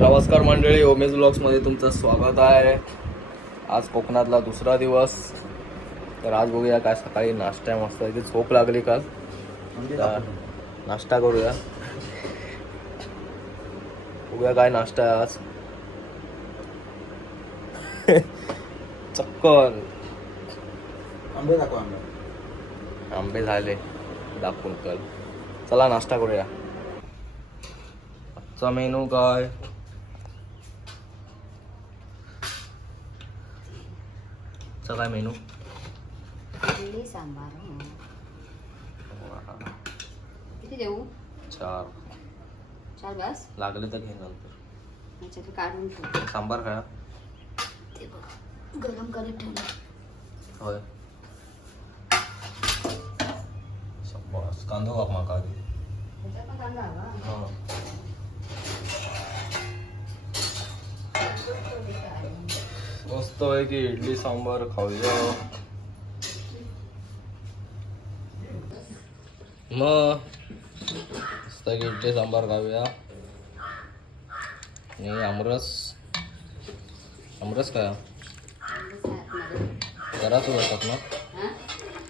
नमस्कार मंडळी ओमेज ब्लॉग्समध्ये तुमचं स्वागत आहे. आज कोकणातला दुसरा दिवस. तर आज बघूया काय सकाळी नाश्ता आहे मस्त. इथे झोप लागली काल. तर नाश्ता करूया. बघूया काय नाश्ता आहे आज. चक्कन आंबे दाखव आंबे. आंबे झाले. दाखवून कल. चला नाश्ता करूया. आजचा मेनू काय? आजचा काय मेनू? इडली सांबार हं. किती देऊ? चार. चार बस लागले तर घे नंतर. याच्यात काढून ठेव. सांबार काय ते बघ गरम करत ठेवलं होय. शब्बास कांदो काप माका आधी. त्याच्यात पण कांदा हवा. हा. मस्त आहे की इडली सांबार खाऊया. मग मस्त की इडली सांबार खाऊया. आणि आमरस. आमरस काय? जरा सुरू असतात ना?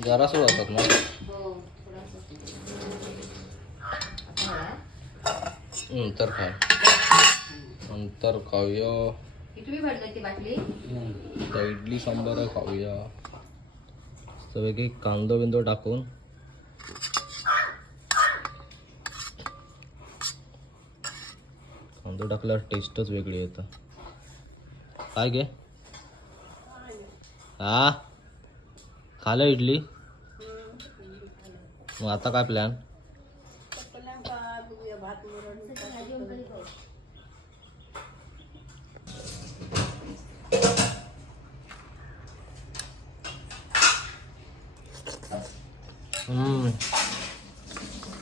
जरा सुरू असतात ना? तर थोडासा नंतर खाय नंतर खाऊया. भरलं ती बाटली? त्या इडली सांबार खाऊया. सगळे कांदो बिंदो टाकून. कांदो टाकल्यावर टेस्टच वेगळी येतं. काय घे हा? खालं इडली? मग आता काय प्लॅन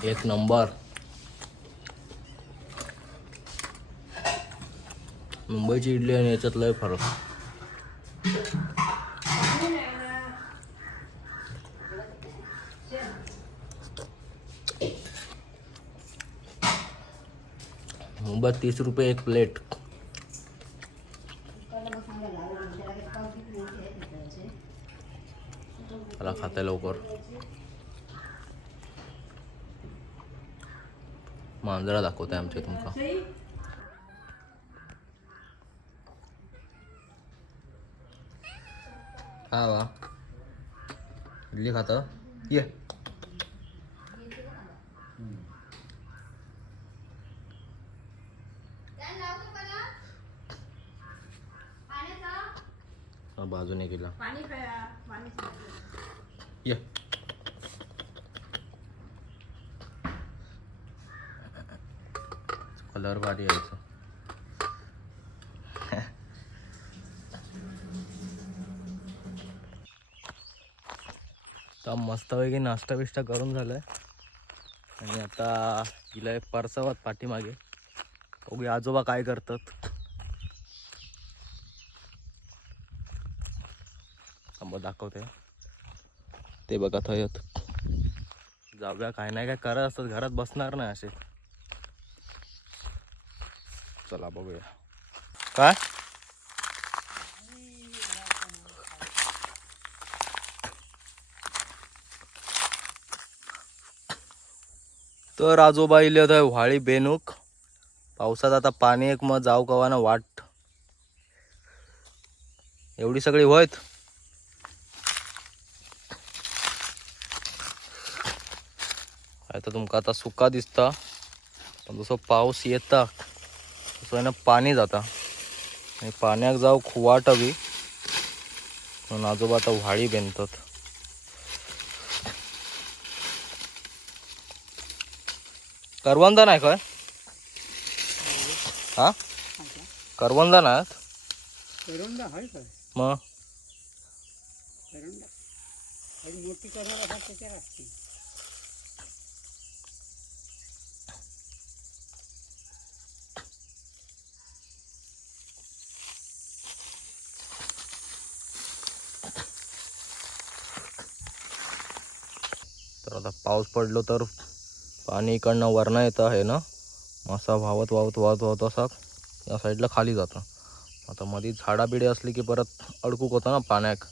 एक नंबर. मुंबईची इडली आणि याच्यात लय फरक. मुंबईत तीस रुपये एक प्लेट. मला खाते लवकर. मांजरा दाखवते आमचे तुमका. हा वा. इडली खात? ये. हा, बाजूने गेला ये. कलर भारी यायचं. तर मस्तपैकी नाश्ता बिष्टा करून झालाय. आणि आता गेलाय परसावात पाठीमागे. बघूया आजोबा काय करतात. थांबा दाखवते. ते बघा थयत. जाऊया काय नाही काय करत असतात घरात बसणार नाही असे. चला बघूया. काय? तर आजोबा इले होता व्हाळी बेनूक. पावसात आता पाणी एक मग जाऊ कवाना वाट. एवढी सगळी होत आता तुमका आता सुका दिसता पण जसं पाऊस येता आहे ना पाणी जाता आणि पाण्याक जाऊ खुवाट हवी म्हणून आजोबा आता व्हाळी बेनतात. करवंदा नाही काय? हा? करवंदा काय? मग? मोठी करणार आता पाऊस पडलो तर पाणी इकडनं वरणं येतं आहे ना. मासा वाहत वाहत वाहत वाहत असा या साईडला खाली जातं. आता मध्ये झाडाबिडे असली की परत अडकूक होतं ना पाण्याक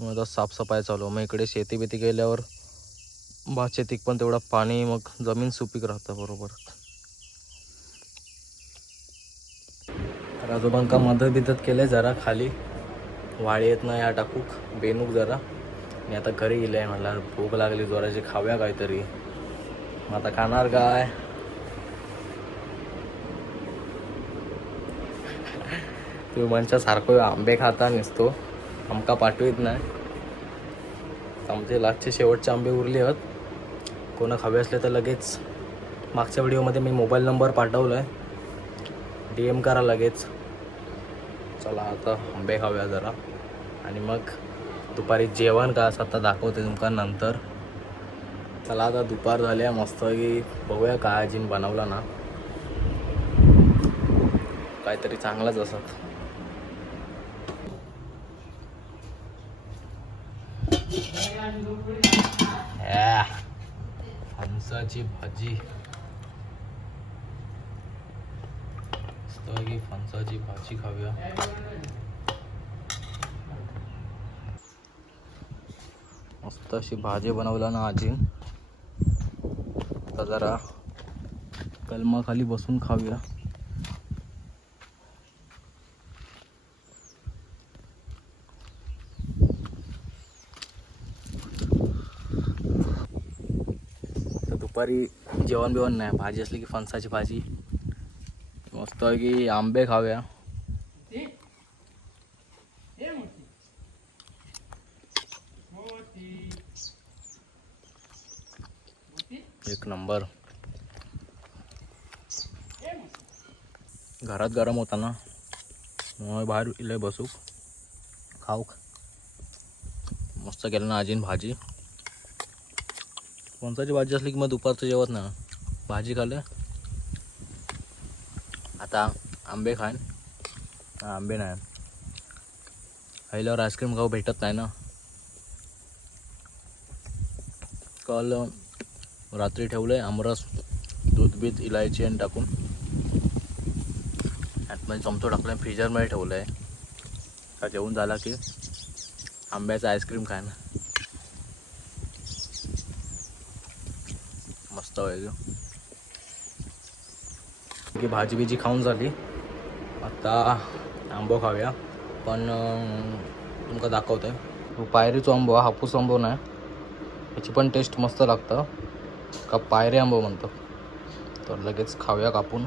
मग आता साफसफाई चालू मग इकडे शेती बिती केल्यावर भात शेतीक पण तेवढा पाणी मग जमीन सुपीक राहतं बरोबर. तर आजोबांका मदत बिदत केलं जरा खाली. वाळी येत नाही या टाकूक बेनूक जरा. मी आता घरी गेले म्हटलं भूक लागली जोराची खाव्या काहीतरी. मग आता खाणार काय? तुम्ही म्हणच्या सारखं आंबे खाता नसतो. आमका पाठवीत नाही. आमचे लास्टचे शेवटचे आंबे उरले आहेत कोणा खावे असले तर लगेच. मागच्या व्हिडिओमध्ये मी मोबाईल नंबर पाठवला आहे डी एम करा लगेच. चला आता आंबे खाऊया जरा. आणि मग दुपारी जेवण का असं आता दाखवते तुमका नंतर. चला आता दुपार झाल्या मस्त की बघूया काय अजिन बनवला ना. काहीतरी चांगलंच असत. या, फणसाची भाजी. फणसाची भाजी खाऊया. मस्त अशी भाजी बनवला ना आजी. आता जरा कलमाखाली बसून खाऊया. तर दुपारी जेवण बिवण नाही भाजी असली की फणसाची भाजी. मस्त की आंबे खाऊया. एक नंबर. घरात गरम होता ना मग बाहेर इले बसू. खाऊ. मस्त केलं ना आजीन भाजी. कोणताची भाजी असली की मग दुपारचं जेवत ना? भाजी खाल्लं? आता आंबे खाईन. आंबे नाही. खायल्यावर आईस्क्रीम खाऊ भेटत नाही ना. कल रात्री ठेवलं आहे आमरस दूध बीत इलायची आणि टाकून. आतमध्ये चमचो टाकला आहे फ्रीजरमध्ये ठेवलं आहे का जेवण झाला की आंब्याचं आईस्क्रीम खाय ना मस्त व्हायचं की भाजी बिजी खाऊन झाली. आता आंबो खाऊया. पण तुमका दाखवतो आहे पायरीचो आंबो हापूस आंबो नाही. याची पण टेस्ट मस्त लागतं. का पायरे आंबो म्हणतो. तर लगेच खाऊया कापून.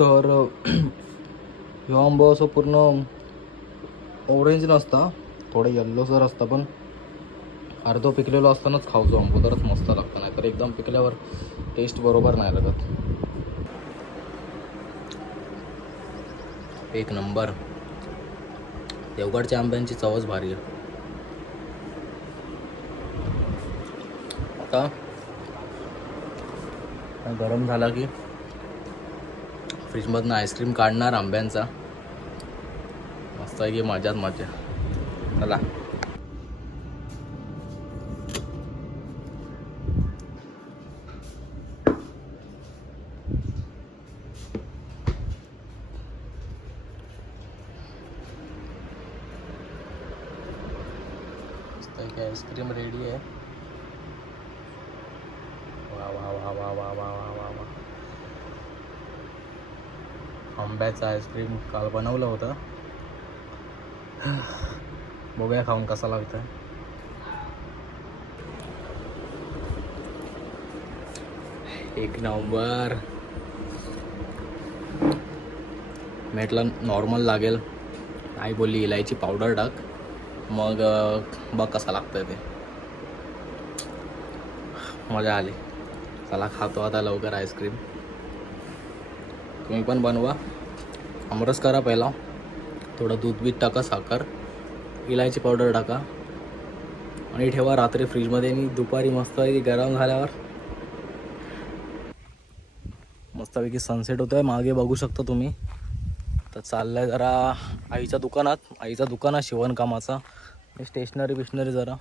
तर ह्यो आंबो असं पूर्ण ऑरेंज नसता थोडं येल्लोसर असतं पण अर्धो पिकलेलो असतानाच खाऊचो आंबो तरच मस्त लागतं नाही तर एकदम पिकल्यावर टेस्ट बरोबर नाही लागत. एक नंबर. देवगडच्या आंब्यांची चवच भारी आहे. आता गरम झाला की फ्रीजमधनं आईस्क्रीम काढणार आंब्यांचा. मस्त आहे की मजाच मजा. चला. मस्त आहे की आईस्क्रीम रेडी आहे. आंब्याचं आईस्क्रीम काल बनवलं होतं. बघूया खाऊन कसा लागतं एक नंबर. मेटला नॉर्मल लागेल. आई बोलली इलायची पावडर टाक. मग बघ कसा लागतं ते. मजा आली. चला खातो आता लवकर आईस्क्रीम. तुम्ही पण बनवा. आमरस करा पहिला. थोडं दूध बीत टाका साखर. इलायची पावडर टाका. आणि ठेवा रात्री फ्रीजमध्ये आणि दुपारी मस्त आहे गरम झाल्यावर. मस्तपैकी सनसेट होतोय. मागे बघू शकता तुम्ही. तर चाललंय जरा आईच्या दुकानात. आईचा दुकान आहे शिवणकामाचा. स्टेशनरी बिशनरी जरा.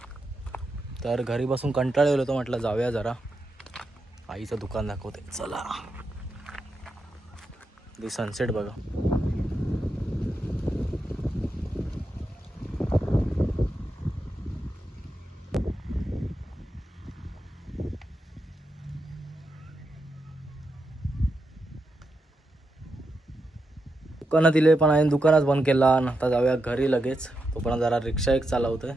तर घरी बसून कंटाळलेलो होतो म्हटलं जाऊया जरा. आईचं दुकान दाखवते. चला. दी सनसेट बघा. दुकानात दिले पण आहे दुकानच बंद केला. आणि आता जाऊया घरी लगेच. तोपर्यंत जरा रिक्षा एक चालवतोय.